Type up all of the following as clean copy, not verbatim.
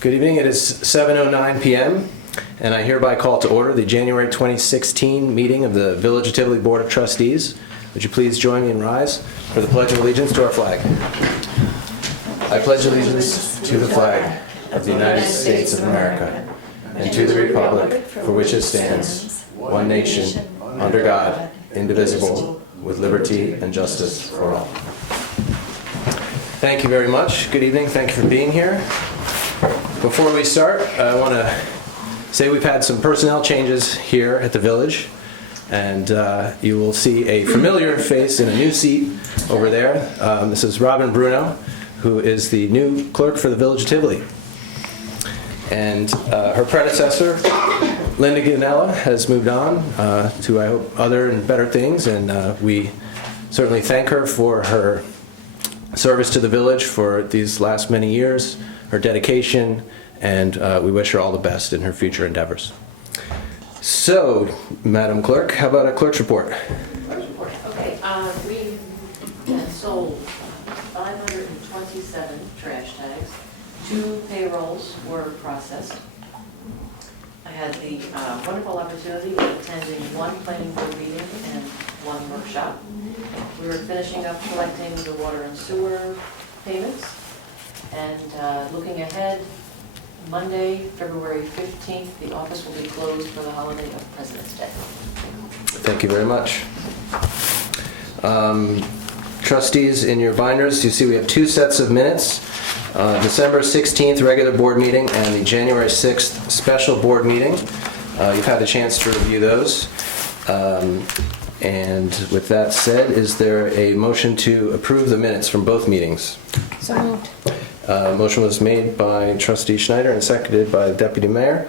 Good evening. It is 7:09 p.m. and I hereby call to order the January 2016 meeting of the Village of Tively Board of Trustees. Would you please join me and rise for the Pledge of Allegiance to our flag. I pledge allegiance to the flag of the United States of America and to the republic for which it stands, one nation, under God, indivisible, with liberty and justice for all. Thank you very much. Good evening. Thank you for being here. Before we start, I want to say we've had some personnel changes here at the Village, and you will see a familiar face in a new seat over there. This is Robin Bruno, who is the new clerk for the Village of Tively. And her predecessor, Linda Ganella, has moved on to, I hope, other and better things, and we certainly thank her for her service to the Village for these last many years, her dedication, and we wish her all the best in her future endeavors. So, Madam Clerk, how about a clerk's report? Okay, we sold 527 trash tags. 2 payrolls were processed. I had the wonderful opportunity of attending 1 planning board meeting and 1 workshop. We were finishing up collecting the water and sewer payments, and looking ahead, Monday, February 15th, the office will be closed for the holiday of President's Day. Thank you very much. Trustees, in your binders, you see we have 2 sets of minutes. December 16th regular board meeting and the January 6th special board meeting. You've had a chance to review those. And with that said, is there a motion to approve the minutes from both meetings? So moved. Motion was made by Trustee Schneider and seconded by the Deputy Mayor.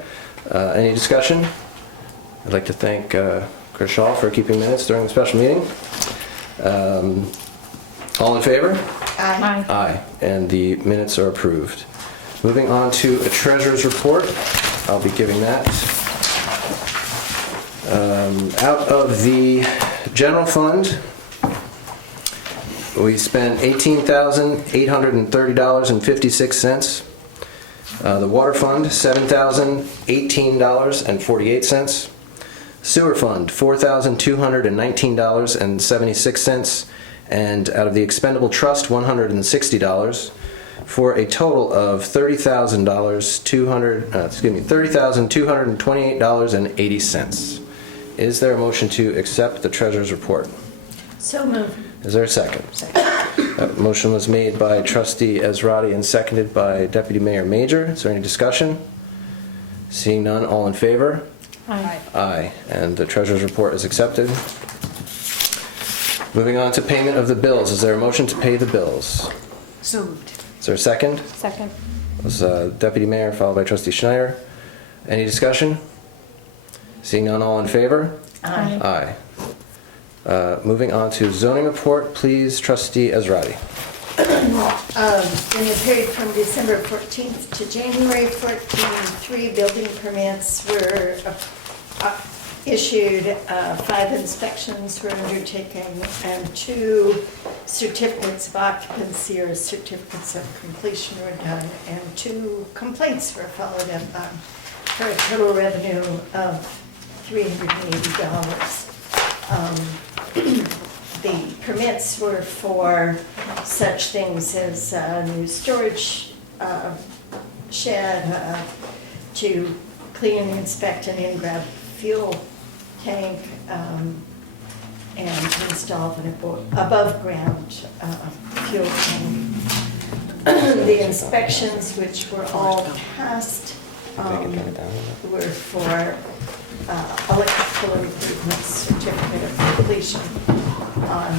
Any discussion? I'd like to thank Chris Shaw for keeping minutes during the special meeting. All in favor? Aye. Aye. And the minutes are approved. Moving on to a treasurer's report. I'll be giving that. Out of the general fund, we spent $18,830.56. The water fund, $7,018.48. Sewer fund, $4,219.76. And out of the expendable trust, $160, for a total of $30,228.80. Is there a motion to accept the treasurer's report? So moved. Is there a second? Second. Motion was made by Trustee Ezrati and seconded by Deputy Mayor Major. Is there any discussion? Seeing none, all in favor? Aye. Aye. And the treasurer's report is accepted. Moving on to payment of the bills. Is there a motion to pay the bills? So moved. Is there a second? Second. It was Deputy Mayor followed by Trustee Schneider. Any discussion? Seeing none, all in favor? Aye. Aye. Moving on to zoning report, please, Trustee Ezrati. In the period from December 14th to January 14th, 3 building permits were issued, 5 inspections were undertaken, and 2 certificates of occupancy or certificates of completion were done, and 2 complaints were followed up on, for a total revenue of $380. The permits were for such things as a new storage shed, to clean and inspect an in-ground fuel tank, and to install an above-ground fuel tank. The inspections, which were all passed, were for electrical improvements, certificate of completion on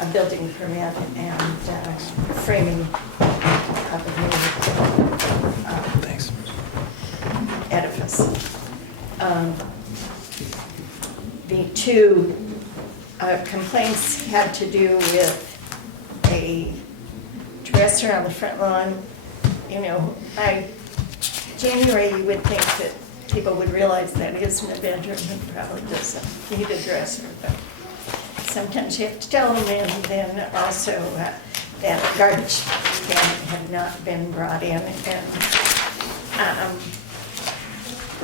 a building permit, and framing of a new edifice. The 2 complaints had to do with a dresser on the front lawn. You know, January, you would think that people would realize that isn't a bedroom and probably doesn't need a dresser, but sometimes you have to tell them. And then also that garbage again, had not been brought in, and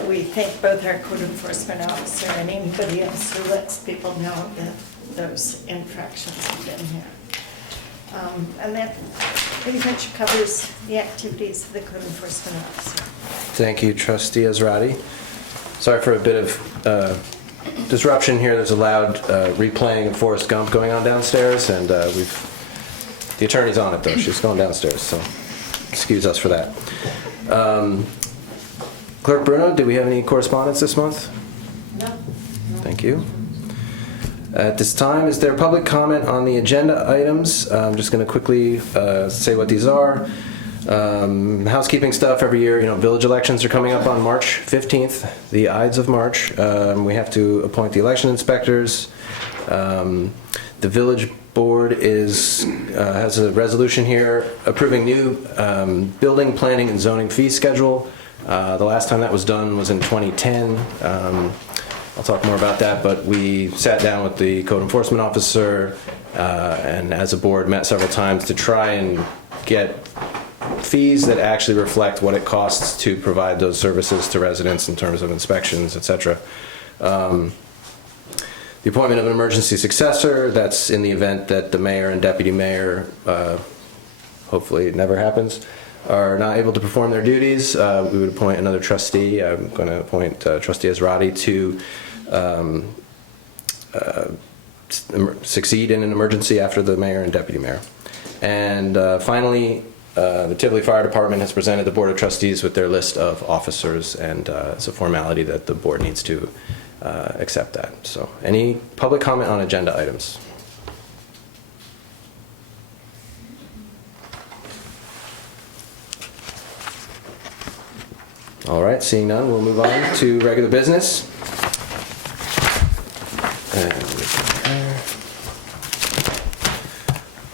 we thank both our code enforcement officer and anybody else who lets people know that those infractions have been here. And that pretty much covers the activities of the code enforcement officer. Thank you, Trustee Ezrati. Sorry for a bit of disruption here. There's a loud replaying of Forrest Gump going on downstairs, and the attorney's on it though. She's going downstairs, so excuse us for that. Clerk Bruno, do we have any correspondence this month? No. Thank you. At this time, is there public comment on the agenda items? I'm just going to quickly say what these are. Housekeeping stuff every year. Village elections are coming up on March 15th, the Ides of March. We have to appoint the election inspectors. The village board has a resolution here approving new building, planning, and zoning fee schedule. The last time that was done was in 2010. I'll talk more about that, but we sat down with the code enforcement officer and as a board met several times to try and get fees that actually reflect what it costs to provide those services to residents in terms of inspections, etc. The appointment of an emergency successor, that's in the event that the mayor and deputy mayor, hopefully it never happens, are not able to perform their duties. We would appoint another trustee. I'm going to appoint Trustee Ezrati to succeed in an emergency after the mayor and deputy mayor. And finally, the Tively Fire Department has presented the Board of Trustees with their list of officers, and it's a formality that the board needs to accept that. So, any public comment on agenda items? All right, seeing none, we'll move on to regular business.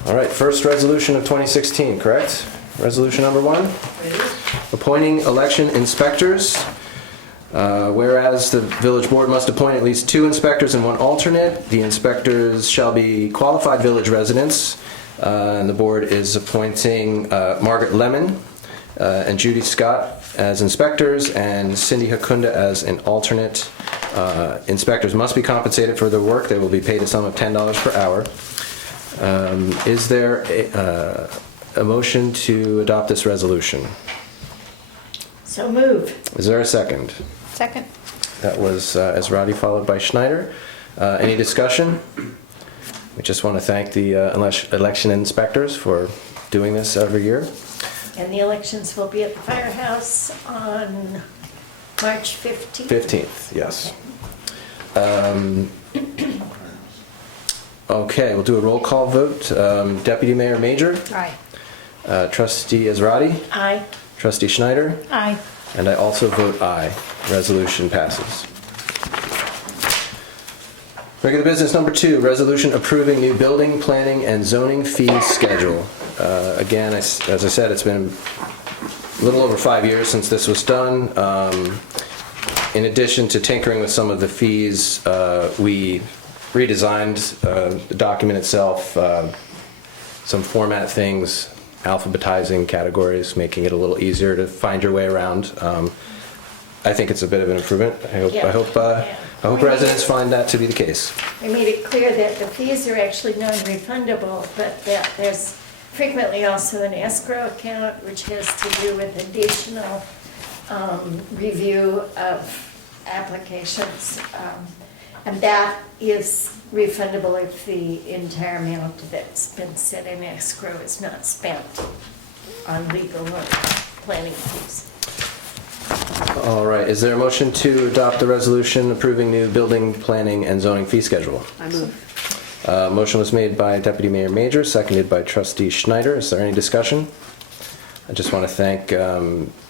All right, first resolution of 2016, correct? Resolution number 1. Appointing election inspectors. Whereas the village board must appoint at least 2 inspectors and 1 alternate. The inspectors shall be qualified village residents. And the board is appointing Margaret Lemon and Judy Scott as inspectors and Cindy Hakunda as an alternate. Inspectors must be compensated for their work. They will be paid a sum of $10 per hour. Is there a motion to adopt this resolution? So move. Is there a second? Second. That was Ezrati, followed by Schneider. Any discussion? We just want to thank the election inspectors for doing this every year. And the elections will be at the firehouse on March 15th? 15th, yes. Okay, we'll do a roll call vote. Deputy Mayor Major, Aye. Trustee Ezrati, Aye. Trustee Schneider, Aye. and I also vote aye. Resolution passes. Regular business number 2, resolution approving new building, planning, and zoning fee schedule. Again, as I said, it's been a little over 5 years since this was done. In addition to tinkering with some of the fees, we redesigned the document itself, some format things, alphabetizing categories, making it a little easier to find your way around. I think it's a bit of an improvement. I hope residents find that to be the case. We made it clear that the fees are actually non-refundable, but that there's frequently also an escrow account, which has to do with additional review of applications. And that is refundable if the entire amount that's been set in escrow is not spent on legal or planning fees. All right, is there a motion to adopt the resolution approving new building, planning, and zoning fee schedule? I move. Motion was made by Deputy Mayor Major, seconded by Trustee Schneider. Is there any discussion? I just want to thank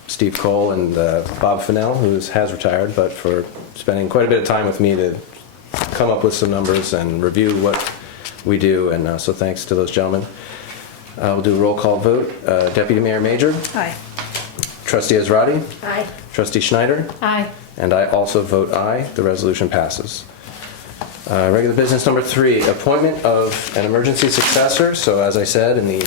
Steve Cole and Bob Fennell, who has retired, but for spending quite a bit of time with me to come up with some numbers and review what we do, and so thanks to those gentlemen. We'll do a roll call vote. Deputy Mayor Major, Aye. Trustee Ezrati, Aye. Trustee Schneider, Aye. and I also vote aye. The resolution passes. Regular business number 3, appointment of an emergency successor. So as I said in the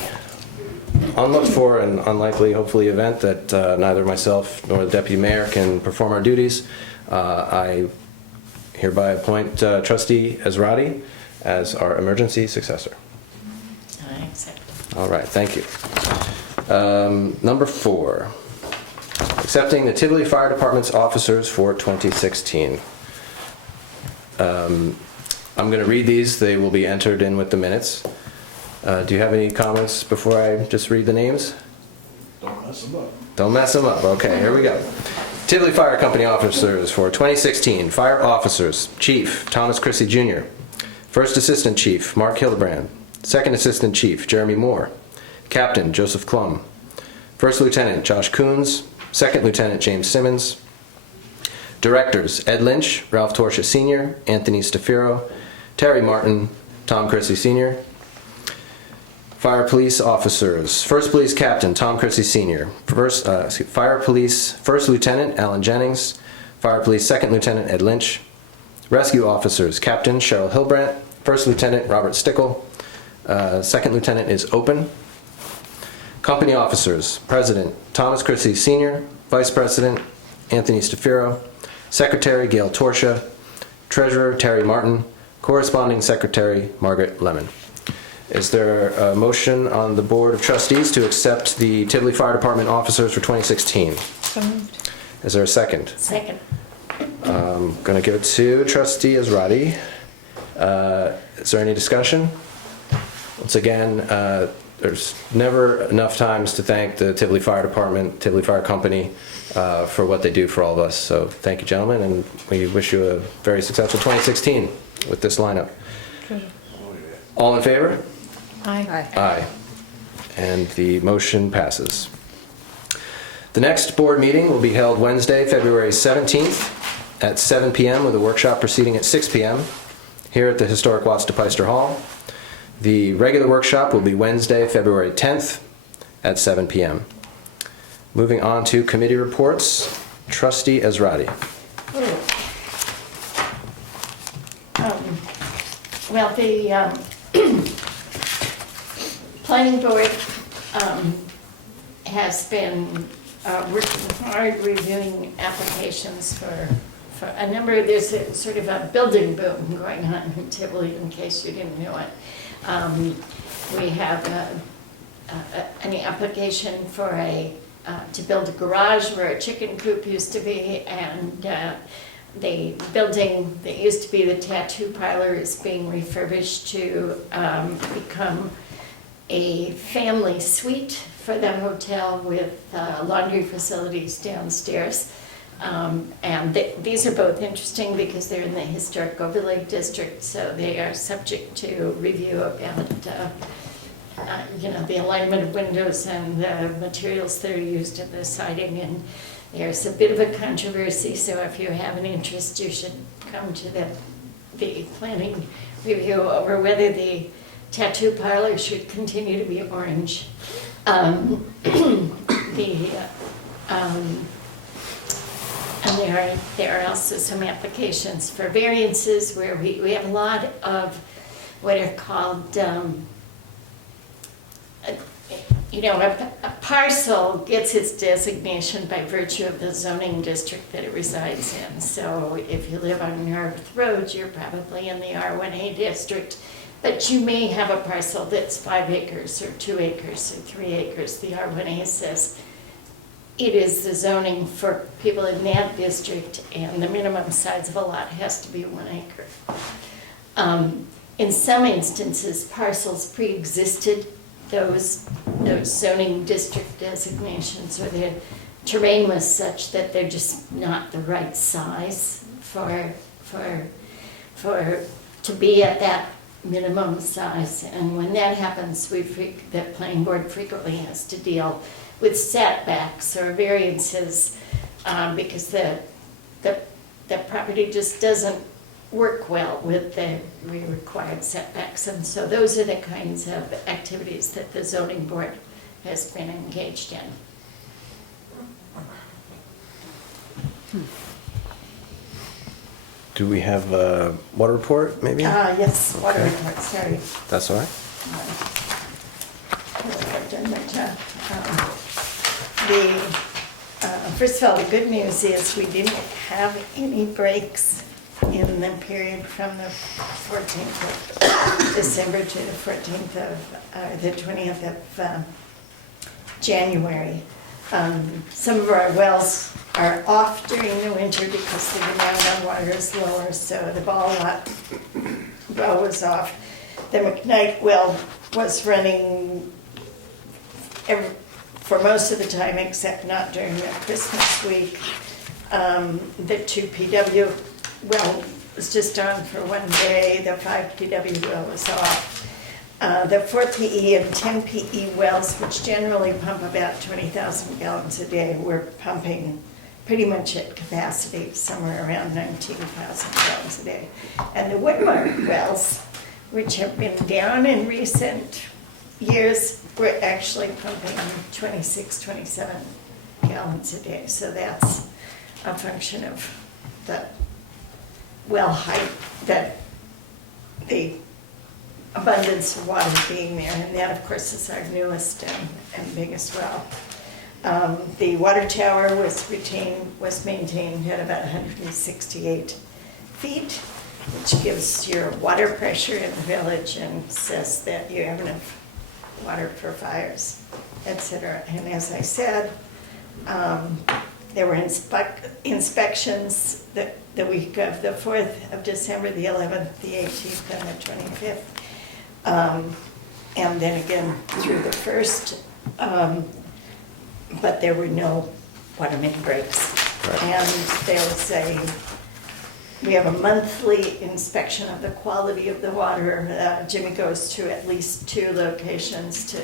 unlooked for and unlikely, hopefully, event that neither myself nor the deputy mayor can perform our duties, I hereby appoint Trustee Ezrati as our emergency successor. I accept. All right, thank you. Number 4, accepting the Tivoli Fire Department's officers for 2016. I'm going to read these. They will be entered in with the minutes. Do you have any comments before I just read the names? Don't mess them up. Don't mess them up. Okay, here we go. Tivoli Fire Company officers for 2016. Fire officers: Chief Thomas Chrissy Jr., First Assistant Chief Mark Hildebrand, Second Assistant Chief Jeremy Moore, Captain Joseph Klum, First Lieutenant Josh Coons, Second Lieutenant James Simmons. Directors: Ed Lynch, Ralph Torsha Sr., Anthony Stafiro, Terry Martin, Tom Chrissy Sr. Fire Police Officers: First Police Captain Tom Chrissy Sr., Fire Police First Lieutenant Alan Jennings, Fire Police Second Lieutenant Ed Lynch. Rescue Officers: Captain Cheryl Hilbrandt, First Lieutenant Robert Stickle, Second Lieutenant is open. Company Officers: President Thomas Chrissy Sr., Vice President Anthony Stafiro, Secretary Gail Torsha, Treasurer Terry Martin, Corresponding Secretary Margaret Lemon. Is there a motion on the Board of Trustees to accept the Tivoli Fire Department officers for 2016? So moved. Is there a second? Second. I'm going to give it to Trustee Ezrati. Is there any discussion? Once again, there's never enough times to thank the Tivoli Fire Department, Tivoli Fire Company, for what they do for all of us. So thank you, gentlemen, and we wish you a very successful 2016 with this lineup. Treasurer. All in favor? Aye. Aye. And the motion passes. The next board meeting will be held Wednesday, February 17th at 7 p.m. with a workshop proceeding at 6 p.m. here at the historic Watts de Peister Hall. The regular workshop will be Wednesday, February 10th at 7 p.m. Moving on to committee reports. Trustee Ezrati. Well, the planning board has been working hard reviewing applications for a number. There's a sort of a building boom going on in Tivoli, in case you didn't know it. We have an application for to build a garage where a chicken coop used to be, and the building that used to be the tattoo parlor is being refurbished to become a family suite for the hotel with laundry facilities downstairs. And these are both interesting because they're in the historic overlay district, so they are subject to review about the alignment of windows and the materials that are used in the siding. And there's a bit of a controversy, so if you have an interest, you should come to the planning review over whether the tattoo parlor should continue to be orange. And there are also some applications for variances where we have a lot of what are called, a parcel gets its designation by virtue of the zoning district that it resides in. So if you live on Narberth Road, you're probably in the R1A district, but you may have a parcel that's 5 acres or 2 acres or 3 acres. The R1A says it is the zoning for people in that district, and the minimum size of a lot has to be 1 acre. In some instances, parcels pre-existed those zoning district designations, or the terrain was such that they're just not the right size to be at that minimum size. And when that happens, the planning board frequently has to deal with setbacks or variances because the property just doesn't work well with the required setbacks. And so those are the kinds of activities that the zoning board has been engaged in. Do we have a water report, maybe? Yes, water report, sorry. That's all right. I've done my job. First of all, the good news is we didn't have any breaks in the period from the 14th of December to the 14th of, the 20th of January. Some of our wells are off during the winter because the demand on water is lower, so the well was off. The McKnight well was running for most of the time, except not during the Christmas week. The 2 PW well was just on for one day. The 5 PW well was off. The 4 PE and 10 PE wells, which generally pump about 20,000 gallons a day, were pumping pretty much at capacity, somewhere around 19,000 gallons a day. And the Woodmark wells, which have been down in recent years, we're actually pumping 26, 27 gallons a day. So that's a function of the well height, that the abundance of water being there. And that, of course, is our newest and biggest well. The water tower was maintained at about 168 feet, which gives your water pressure in the village and says that you have enough water for fires, etc. And as I said, there were inspections the week of the 4th of December, the 11th, the 18th, and the 25th. And then again through the 1st, but there were no water main breaks. Right. And we have a monthly inspection of the quality of the water. Jimmy goes to at least 2 locations to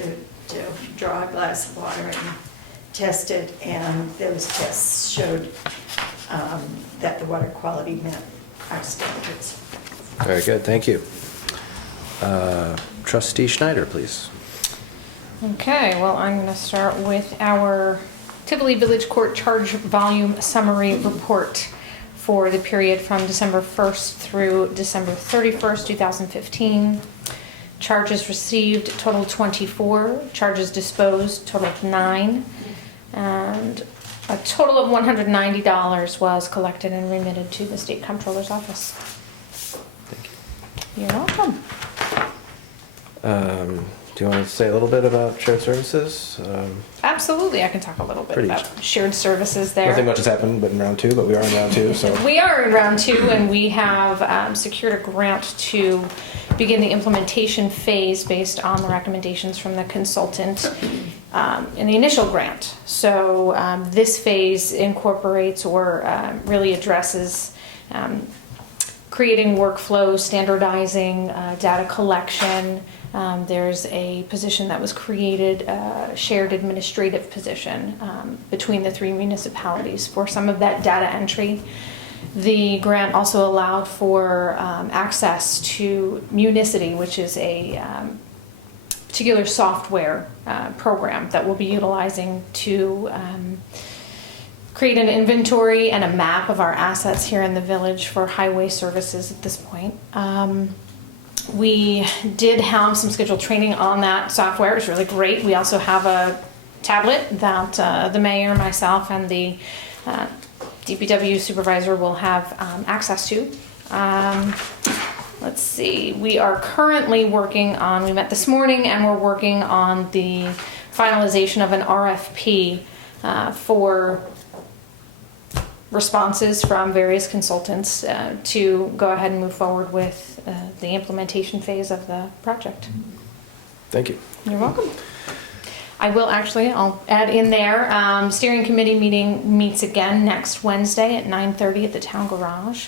draw a glass of water and test it, and those tests showed that the water quality met our standards. Very good, thank you. Trustee Schneider, please. Okay, well, I'm going to start with our Tivoli Village Court Charge Volume Summary Report for the period from December 1st through December 31st, 2015. Charges received total 24, charges disposed total 9, and a total of $190 was collected and remitted to the State Comptroller's Office. Thank you. You're welcome. Do you want to say a little bit about shared services? Absolutely, I can talk a little bit Pretty- about shared services there. Nothing much has happened but in round 2, but we are in round 2, so. We are in round 2, and we have secured a grant to begin the implementation phase based on the recommendations from the consultant in the initial grant. So this phase incorporates or really addresses creating workflows, standardizing data collection. There's a position that was created, a shared administrative position between the 3 municipalities for some of that data entry. The grant also allowed for access to Municity, which is a particular software program that we'll be utilizing to create an inventory and a map of our assets here in the village for highway services at this point. We did have some scheduled training on that software. It was really great. We also have a tablet that the mayor, myself, and the DPW supervisor will have access to. Let's see. We are currently working on, we met this morning, and we're working on the finalization of an RFP for responses from various consultants to go ahead and move forward with the implementation phase of the project. Thank you. You're welcome. I'll add in there, steering committee meeting meets again next Wednesday at 9:30 at the town garage.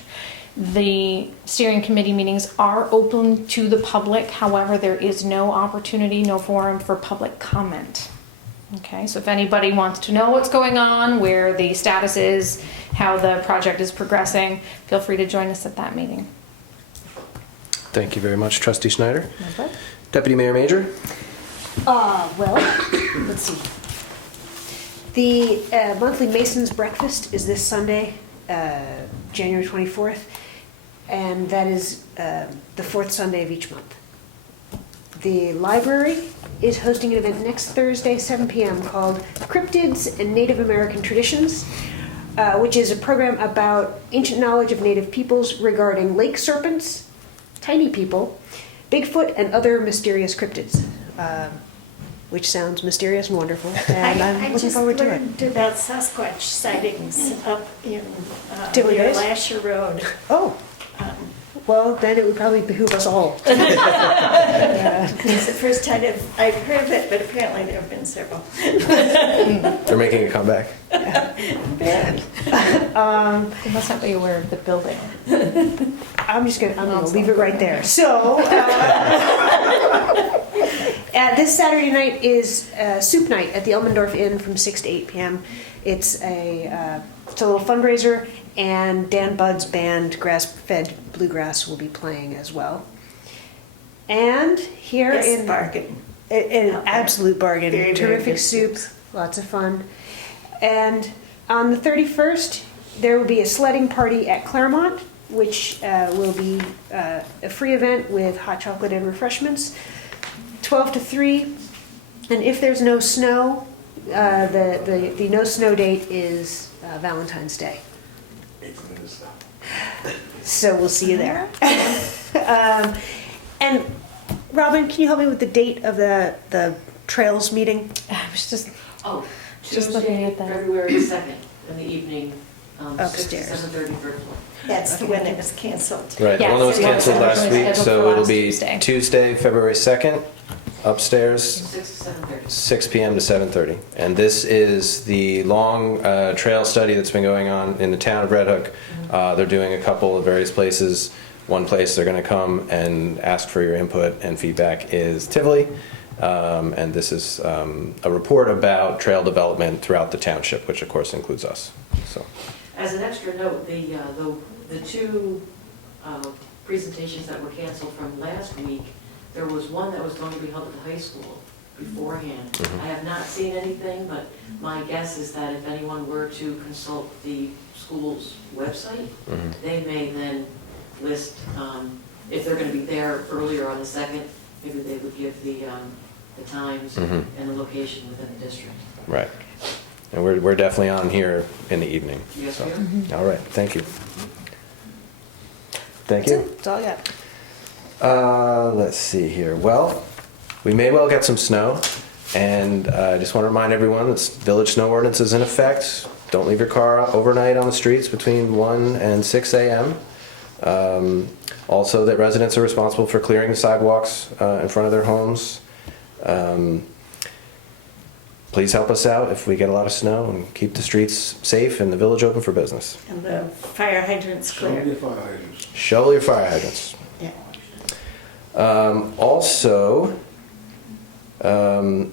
The steering committee meetings are open to the public. However, there is no opportunity, no forum for public comment. Okay, so if anybody wants to know what's going on, where the status is, how the project is progressing, feel free to join us at that meeting. Thank you very much, Trustee Schneider. Okay. Deputy Mayor Major? Well, let's see. The monthly Mason's Breakfast is this Sunday, January 24th, and that is the 4th Sunday of each month. the library is hosting an event next Thursday, 7 p.m. called Cryptids and Native American Traditions, which is a program about ancient knowledge of Native peoples regarding lake serpents, tiny people, Bigfoot, and other mysterious cryptids, which sounds mysterious and wonderful, and I'm looking forward to it. I just learned about Sasquatch sightings up in Tively near Days? Lasher Road. Oh, well, then it would probably behoove us all. It's the first time I've heard of it, but apparently there have been several. They're making a comeback. You must not be aware of the building. I'm gonna leave it right there. So, this Saturday night is soup night at the Elmendorf Inn from 6 to 8 p.m. It's a little fundraiser, and Dan Budd's band, Grass Fed Bluegrass, will be playing as well. And here Yes, bargain. an absolute bargain. Very, very Terrific good soup, soups. lots of fun. And on the 31st, there will be a sledding party at Claremont, which will be a free event with hot chocolate and refreshments, 12 to 3. And if there's no snow, the no snow date is Valentine's Day. So we'll see you there. And Robin, can you help me with the date of the trails meeting? I was just, Oh, Just looking Tuesday, at that. February 2nd, in the evening, 6 to Upstairs. 7:30 first floor. That's the one that was canceled. Right, the Yeah, one that was so it's canceled last originally week, scheduled so for it'll last be Tuesday. Tuesday, February 2nd, upstairs, 6 to 7:30. 6 p.m. to 7:30. And this is the long trail study that's been going on in the town of Red Hook. They're doing a couple of various places. One place they're going to come and ask for your input and feedback is Tively. And this is a report about trail development throughout the township, which of course includes us. So, As an extra note, the two presentations that were canceled from last week, there was one that was going to be held at the high school beforehand. I have not seen anything, but my guess is that if anyone were to consult the school's website, they may then list, if they're going to be there earlier on the 2nd, maybe they would give the times and the location within the district. right. And we're definitely on here in the evening. Yes, So, we are. all right, thank you. Thank That's you. it. That's all I got. Let's see here. Well, we may well get some snow, and I just want to remind everyone that village snow ordinance is in effect. Don't leave your car overnight on the streets between 1 and 6 a.m. Also, that residents are responsible for clearing the sidewalks in front of their homes. Please help us out if we get a lot of snow and keep the streets safe and the village open for business. And the fire hydrants Show me clear. your fire hydrants. Shovel your fire hydrants. Yeah. Also, the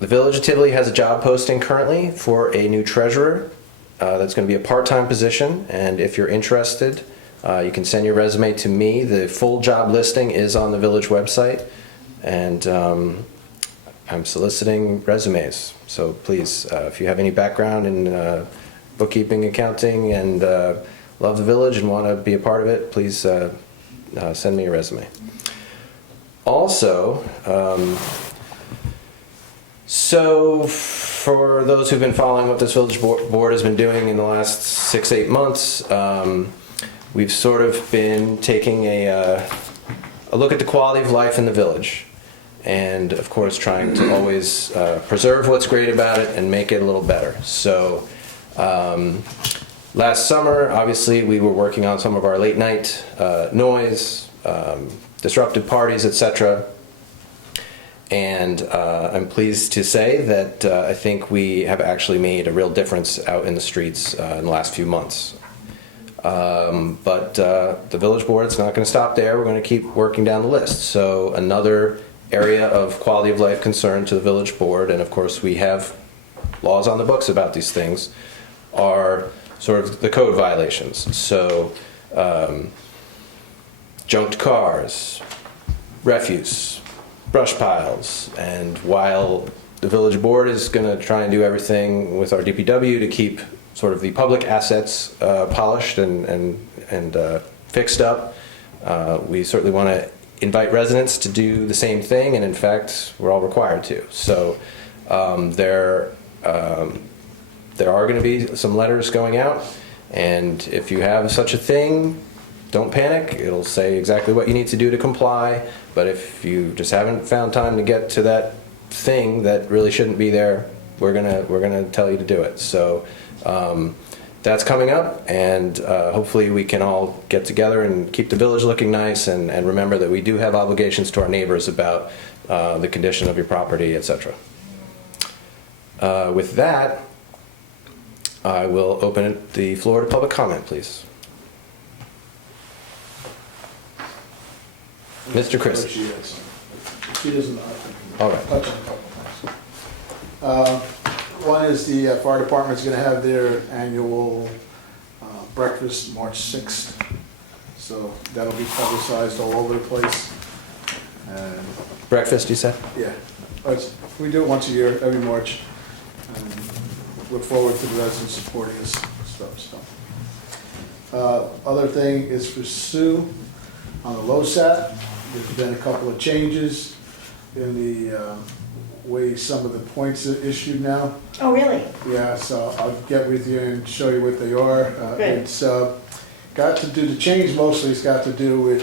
Village of Tivoli has a job posting currently for a new treasurer. That's going to be a part-time position, and if you're interested, you can send your resume to me. The full job listing is on the village website, and I'm soliciting resumes. So please, if you have any background in bookkeeping, accounting, and love the village and want to be a part of it, please send me a resume. Also, so for those who've been following what this village board has been doing in the last 6-8 months, we've sort of been taking a look at the quality of life in the village, and of course trying to always preserve what's great about it and make it a little better. So last summer, obviously, we were working on some of our late night noise, disrupted parties, etc. And I'm pleased to say that I think we have actually made a real difference out in the streets in the last few months. But the village board is not going to stop there. We're going to keep working down the list. So another area of quality of life concern to the village board, and of course we have laws on the books about these things, are sort of the code violations. So junked cars, refuse, brush piles, and while the village board is going to try and do everything with our DPW to keep sort of the public assets polished and fixed up, we certainly want to invite residents to do the same thing, and in fact, we're all required to. So there are going to be some letters going out, and if you have such a thing, don't panic. It'll say exactly what you need to do to comply, but if you just haven't found time to get to that thing that really shouldn't be there, we're gonna tell you to do it. So that's coming up, and hopefully we can all get together and keep the village looking nice, and remember that we do have obligations to our neighbors about the condition of your property, etc. With that, I will open the floor to public comment, please. Mr. Chris. She doesn't know. All right. Touch on a couple things. One is the fire department's gonna have their annual breakfast March 6th. So that'll be publicized all over the place. And Breakfast, you said? yeah, we do it once a year, every March. And look forward to the residents supporting us stuff. Other thing is for Sue on the LoSAT. There's been a couple of changes in the way some of the points are issued now. Oh, really? Yeah, so I'll get with you and show you what they are. Good. It's got to do, the change mostly has got to do with,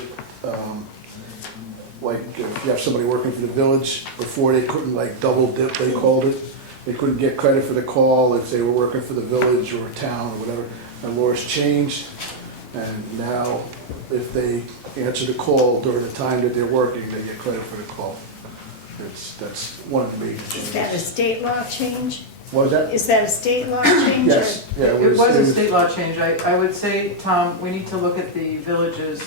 like, if you have somebody working for the village, before they couldn't like double dip, they called it. They couldn't get credit for the call if they were working for the village or town or whatever. The law's changed, and now if they answer the call during the time that they're working, they get credit for the call. That's one of the major Is that a changes. state law change? What was that? Is that a state law change? Yes, yeah. It was a state law change. I would say, Tom, we need to look at the village's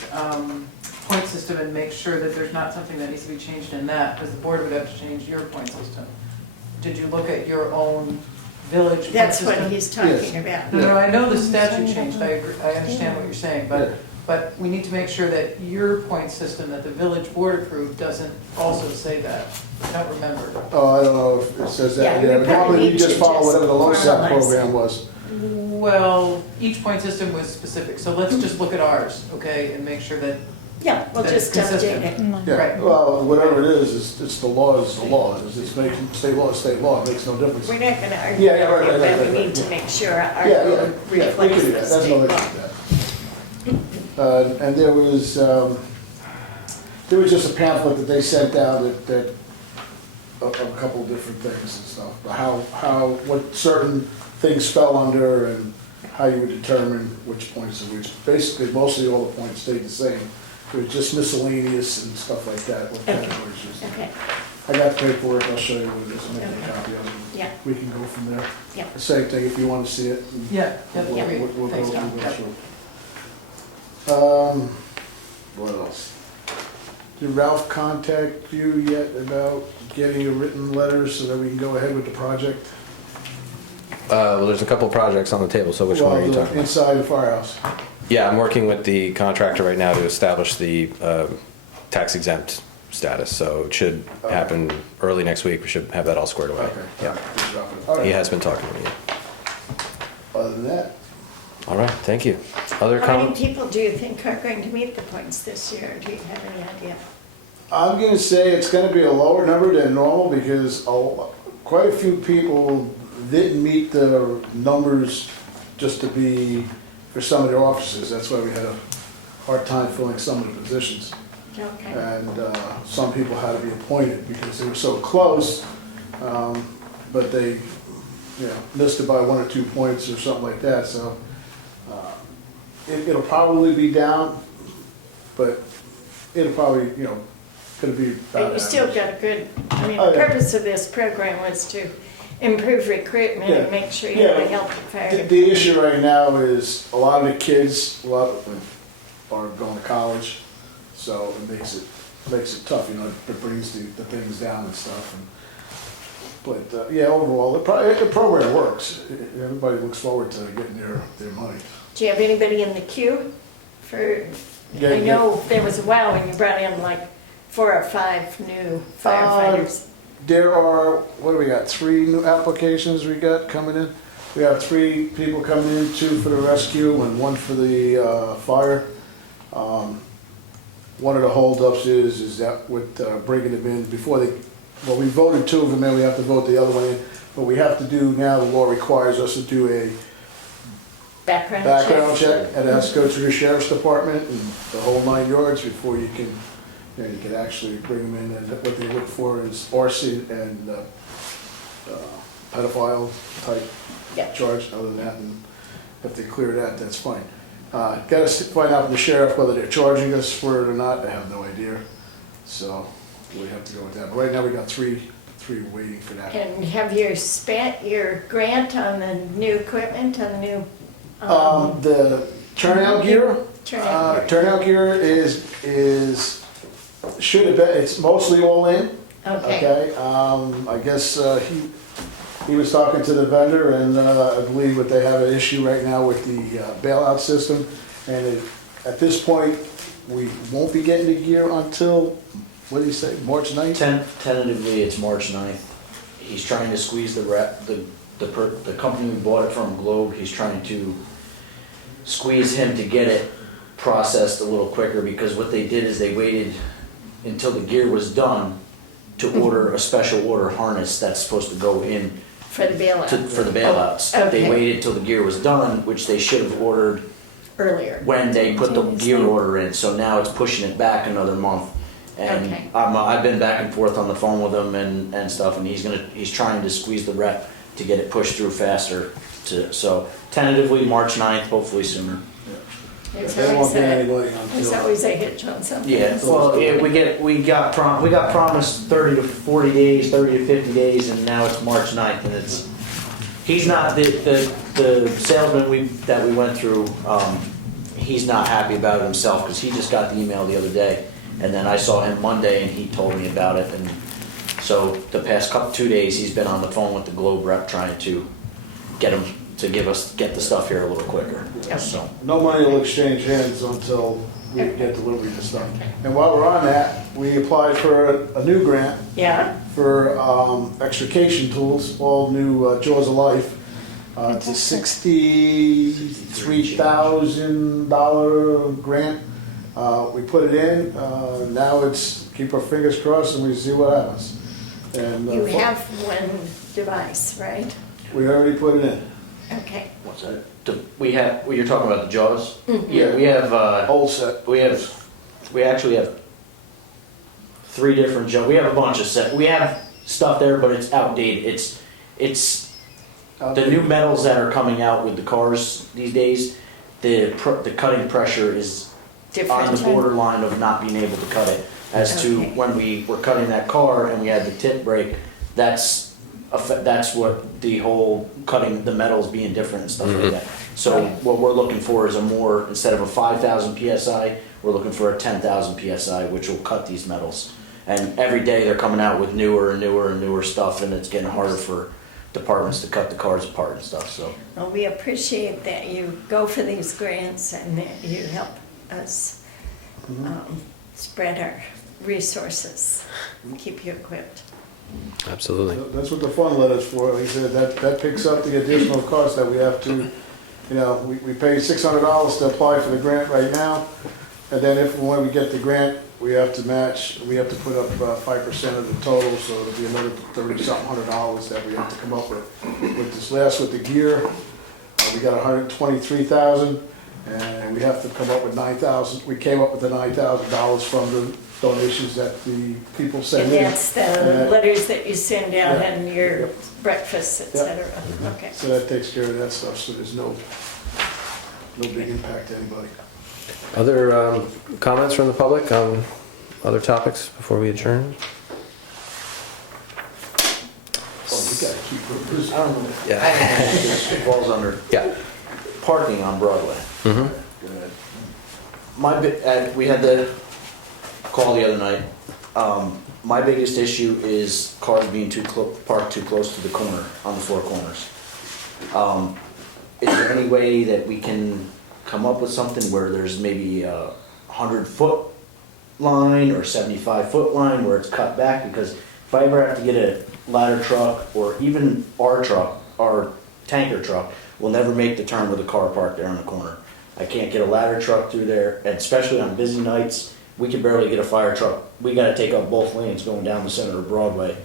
point system and make sure that there's not something that needs to be changed in that, because the board would have to change your point system. Did you look at your own village point That's system? what he's talking Yes. about. No, I know the statute changed. I agree, I understand what you're saying, Yeah. but we need to make sure that your point system that the village board approved doesn't also say that. I don't remember. Oh, I don't know if it says that. Yeah, we Normally probably you need just to follow just whatever the LoSAP formalize program it. was. Well, each point system was specific, so let's just look at ours, okay, and make sure that, Yeah, we'll That it's just update consistent. it. Yeah, Right. well, whatever it is, it's the law is the law. It's making, state law is state law, it makes no difference. We're not gonna argue Yeah, yeah, right, about it, right, but right, we right, need to right. make sure our Yeah, code yeah, we reflects can do the that, that's state no law. issue with that. And there was just a pamphlet that they sent out that of a couple of different things and stuff, but what certain things fell under and how you would determine which points are which. Basically, mostly all the points stayed the same. It was just miscellaneous and stuff like that, what Okay. categories used. Okay, I got the paperwork, I'll show you what it is, make a copy of it. yeah, We can go from there. yeah. Same thing if you want to see it. and yeah, yeah, we'll- great. we'll go- Thanks, Tom. we'll go Yep. through. What else? Did Ralph contact you yet about getting a written letter so that we can go ahead with the project? Well, there's a couple projects on the table, so which one are you Well, talking about? inside the firehouse. Yeah, I'm working with the contractor right now to establish the tax exempt status, so it should happen early next week. We should have that all squared away. Okay. Yeah, All right. he has been talking to me. Other than that, All right, thank you. Other How many comments? people do you think are going to meet the points this year? Do you have any idea? I'm gonna say it's gonna be a lower number than normal because quite a few people didn't meet the numbers just to be for some of their offices. That's why we had a hard time filling some of the positions. Okay, And some people had to be appointed because they were so close, but they, missed it by 1 or 2 points or something like that, so it'll probably be down, but it'll probably, gonna be about but you still average. got a good, I mean, Oh, the yeah. purpose of this program was to improve recruitment Yeah. and make sure you Yeah. have a healthy fire The department. issue right now is a lot of the kids, are going to college, so it makes it tough, it brings the things down and stuff. But yeah, overall, the program works. Everybody looks forward to getting their money. Do you have anybody in the queue for, Yeah, I yeah. know there was a while when you brought in like 4 or 5 new firefighters. There are, what do we got, 3 new applications we got coming in? We have 3 people coming in, 2 for the rescue and 1 for the fire. one of the holdups is that with bringing them in before they, well, we voted 2 of them in, we have to vote the other one in. But we have to do, now the law requires us to do a background check, and it has to go through the sheriff's department and the whole 9 yards before you can, you can actually bring them in. And what they look for is arson and pedophile type Yeah. charge. Other than that, and if they clear that, that's fine. Got to find out from the sheriff whether they're charging us for it or not. I have no idea. So we have to go with that. But right now we got three waiting for that. And have you spent your grant on the new equipment, on the new? The turnout gear. Turnout gear. Turnout gear is should have been. It's mostly all in. Okay. I guess he was talking to the vendor, and I believe that they have an issue right now with the bailout system. And at this point, we won't be getting the gear until, what did he say, March 9th? Tentatively, it's March 9th. He's trying to squeeze the company we bought it from, Globe, he's trying to squeeze him to get it processed a little quicker, because what they did is they waited until the gear was done to order a special order harness that's supposed to go in For the bailout? for the bailouts. Oh, okay. They waited till the gear was done, which they should have ordered Earlier. when they put the gear order in, so now it's pushing it back another month. And Okay. I've been back and forth on the phone with him and stuff, and he's trying to squeeze the rep to get it pushed through faster. So tentatively March 9th, hopefully sooner. There's They won't always get a, anybody there's until. always a hitch on something. Yeah, well, yeah, we got promised 30 to 40 days, 30 to 50 days, and now it's March 9th, and he's not, the salesman that we went through, he's not happy about it himself, because he just got the email the other day, and then I saw him Monday, and he told me about it, and so the past 2 days, he's been on the phone with the Globe rep trying to get him to get the stuff here a little quicker, so. No money will exchange hands until we get delivery of the stuff. And while we're on that, we applied for a new grant Yeah, for extrication tools, all new Jaws of Life. It's a $63,000 grant. We put it in, now it's keep our fingers crossed and we see what happens. And you have one device, right? we already put it in. Okay. What's that? You're talking about the Jaws? Mm-hmm. Yeah, we have, Whole set. we actually have 3 different Jaws. We have a bunch of we have stuff there, but it's outdated. It's the new metals that are coming out with the cars these days, the cutting pressure is on the Different. borderline of not being able to cut it. As to Okay. when we were cutting that car and we had the tip break, that's what the whole cutting the metals being different and stuff like that. So Right. what we're looking for is instead of a 5,000 PSI, we're looking for a 10,000 PSI, which will cut these metals. And every day they're coming out with newer and newer and newer stuff, and it's getting harder for departments to cut the cars apart and stuff, so. Well, we appreciate that you go for these grants and that you help us spread our resources and keep you equipped. Absolutely. That's what the fund letter's for. Like I said, that picks up the additional cost that we have to, we pay $600 to apply for the grant right now. And then when we get the grant, we have to match, we have to put up 5% of the total, so it'll be another $30-something $100 that we have to come up with. With this last, with the gear, we got $123,000, and we have to come up with $9,000. We came up with the $9,000 from the donations that the people sent And in. that's the letters that you send out Yeah. and your breakfasts, et Yeah. cetera. Okay. So that takes care of that stuff, so there's no big impact to anybody. Other comments from the public on other topics before we adjourn? Oh, we gotta keep her busy. I don't know. Yeah. It falls under Yeah. parking on Broadway. Mm-hmm. We had the call the other night. My biggest issue is cars being parked too close to the corner, on the 4 corners. Is there any way that we can come up with something where there's maybe a 100-foot line or 75-foot line where it's cut back? Because if I ever have to get a ladder truck, or even our truck, our tanker truck, will never make the turn with a car parked there on the corner. I can't get a ladder truck through there, and especially on busy nights we could barely get a fire truck. We gotta take up both lanes going down the center of Broadway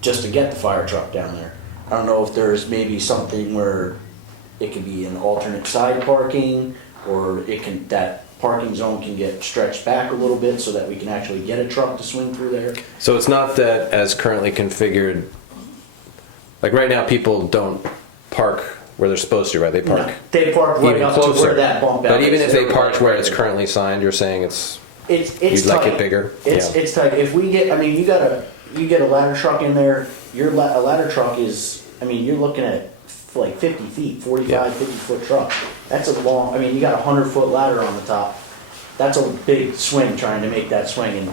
just to get the fire truck down there. I don't know if there's maybe something where it could be an alternate side parking, or that parking zone can get stretched back a little bit so that we can actually get a truck to swing through there. So it's not that as currently configured, like right now, people don't park where they're supposed to, right? They park No, they park right even up to closer. where that bump out But even is. if they They're parked right where it's there. currently signed, you're saying it's It's you'd like tight. it bigger? It's tight. If we get, I mean, you get a ladder truck in there. A ladder truck is, I mean, you're looking at like 50 feet, 45, Yeah. 50-foot truck. That's a long. I mean, you got a 100-foot ladder on the top. That's a big swing trying to make that swing, and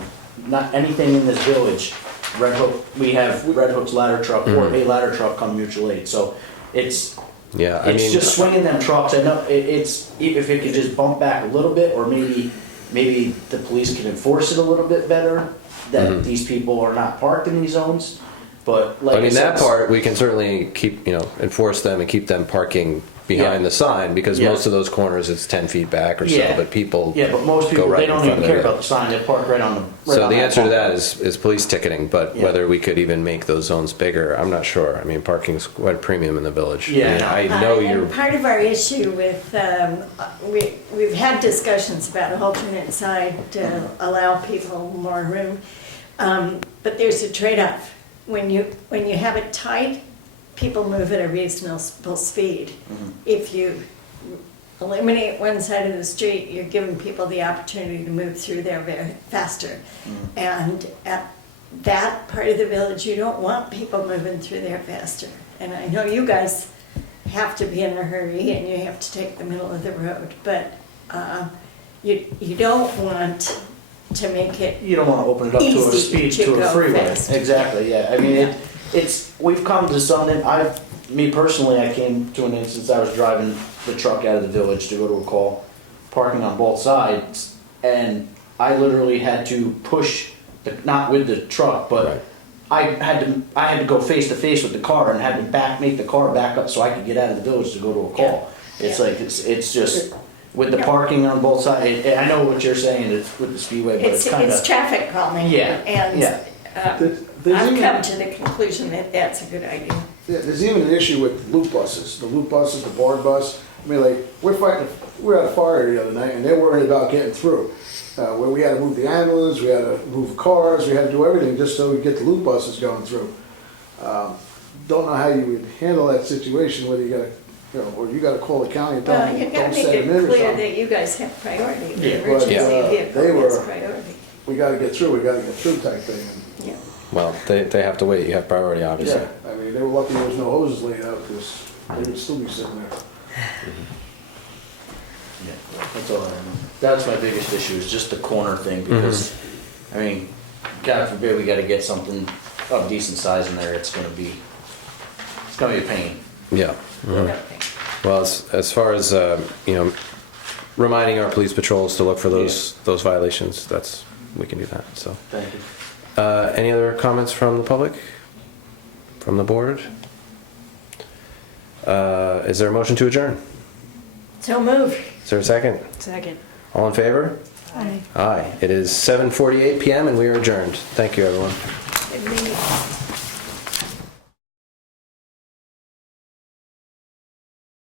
not anything in this village. Red Hook, we have Red Hook's ladder truck or a ladder truck come mutual aid. So it's Yeah, I it's mean, just swinging them trucks. I know it's if it could just bump back a little bit, or maybe the police can enforce it a little bit better that these people are not parked in these zones. But like I mean, said, that part, we can certainly keep, enforce them and keep them parking behind Yeah. the sign, because Yeah. most of those corners, it's 10 feet back or so, Yeah. but people Yeah, but most go people right they in don't front even of care it. about the sign. They park right on the. Right So on the answer to bump. that is police ticketing, but Yeah. whether we could even make those zones bigger, I'm not sure. I mean, parking's quite a premium in the village. Yeah, I know you're, And part of our issue with, we've had discussions about alternate side to allow people more room, but there's a trade-off. When you have it tight, people move at a reasonable speed. If you eliminate one side of the street, you're giving people the opportunity to move through there very faster. And at that part of the village, you don't want people moving through there faster. And I know you guys have to be in a hurry and you have to take the middle of the road, but you don't want to make it, You don't want to open it up to a Easy speed to to a go freeway. fast. Exactly. Yeah. I mean, we've come to something. Me personally, I came to an instance. I was driving the truck out of the village to go to a call, parking on both sides, and I literally had to push not with the truck, but Right. I had to go face to face with the car and had to make the car back up so I could get out of the village to go to a call. It's Yeah. like it's just with the Yeah. parking on both sides. I know what you're saying. It's with the speedway, but it's kind it's of traffic calming. Yeah, And yeah. There's I've even- come to the conclusion that that's a good idea. Yeah, there's even an issue with loop buses, the board bus. I mean, like, we were at a fire the other night, and they're worried about getting through. Where we had to move the ambulance, we had to move cars, we had to do everything just so we get the loop buses going through. Don't know how you would handle that situation, whether you gotta, or you gotta call the county and tell Well, them, you gotta don't make send it them in or clear something. that you guys have priority. The Yeah, but, emergency they vehicle were- has priority. We gotta get through type thing. Yeah. well, they have to wait. You have priority, obviously. Yeah, I mean, they were lucky there was no hoses laid out, because they would still be sitting there. Yeah, that's all I know. That's my biggest issue is just the corner thing because, I mean, God forbid we got to get something of decent size in there. It's gonna be a pain. Yeah. Okay. Well, as far as, reminding our police patrols to look for those violations, we can do that, so. Thank you. Any other comments from the public? From the board? Is there a motion to adjourn? So move. Is there a second? Second. All in favor? Aye. Aye. It is 7:48 PM and we are adjourned. Thank you, everyone. Good meeting.